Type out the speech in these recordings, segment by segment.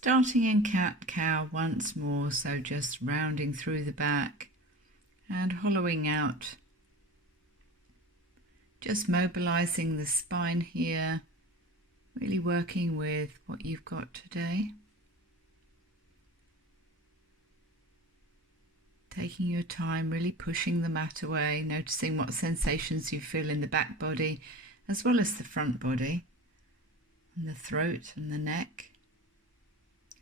Starting in cat-cow once more, so just rounding through the back and hollowing out. Just mobilizing the spine here, really working with what you've got today. Taking your time, really pushing the mat away, noticing what sensations you feel in the back body as well as the front body, and the throat and the neck.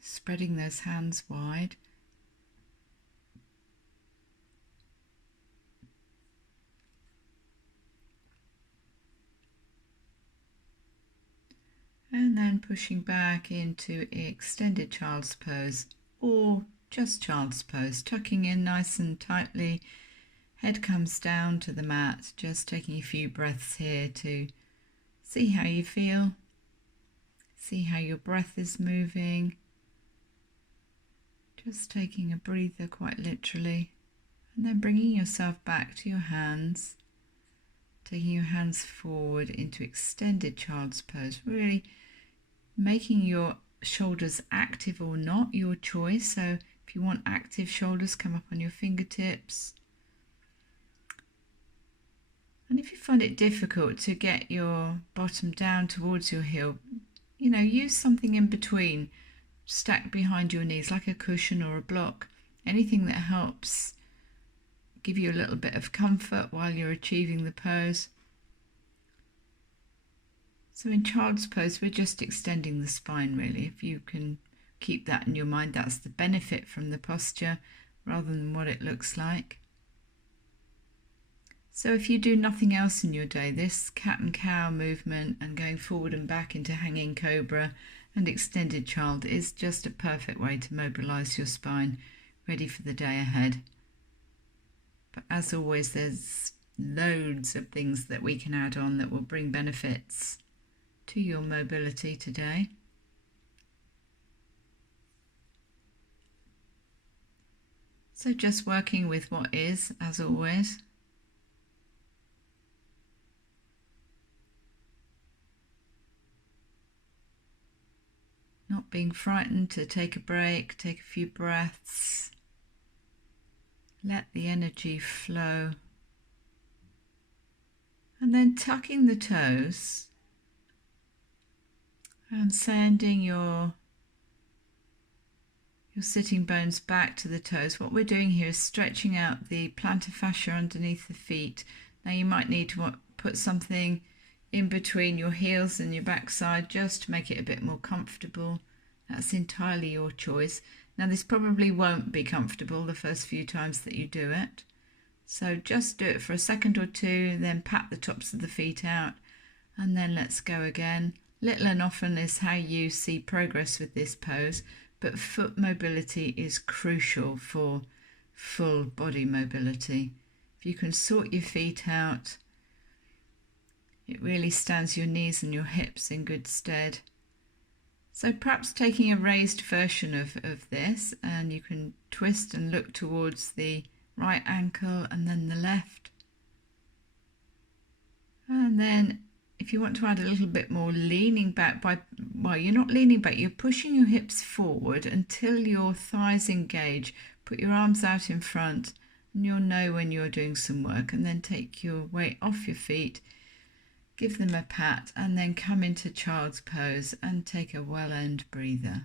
Spreading those hands wide. And then pushing back into extended child's pose or just child's pose, tucking in nice and tightly. Head comes down to the mat, just taking a few breaths here to see how you feel, see how your breath is moving. Just taking a breather quite literally, and then bringing yourself back to your hands, taking your hands forward into extended child's pose, really making your shoulders active or not, your choice. So if you want active shoulders, come up on your fingertips. And if you find it difficult to get your bottom down towards your heel, use something in between, stacked behind your knees like a cushion or a block, anything that helps give you a little bit of comfort while you're achieving the pose. So in child's pose, we're just extending the spine really. If you can keep that in your mind, that's the benefit from the posture rather than what it looks like. So if you do nothing else in your day, this cat and cow movement and going forward and back into hanging cobra and extended child is just a perfect way to mobilize your spine, ready for the day ahead. But as always, there's loads of things that we can add on that will bring benefits to your mobility today. So just working with what is, as always. Not being frightened to take a break, take a few breaths. Let the energy flow. And then tucking the toes and sending your sitting bones back to the toes. What we're doing here is stretching out the plantar fascia underneath the feet. Now you might need to put something in between your heels and your backside just to make it a bit more comfortable. That's entirely your choice. Now this probably won't be comfortable the first few times that you do it. So just do it for a second or two, then pat the tops of the feet out, and then let's go again. Little and often is how you see progress with this pose, but foot mobility is crucial for full body mobility. If you can sort your feet out, it really stands your knees and your hips in good stead. So perhaps taking a raised version of this, and you can twist and look towards the right ankle and then the left. And then if you want to add a little bit more leaning back, you're not leaning back, you're pushing your hips forward until your thighs engage. Put your arms out in front and you'll know when you're doing some work, and then take your weight off your feet. Give them a pat and then come into child's pose and take a well-earned breather.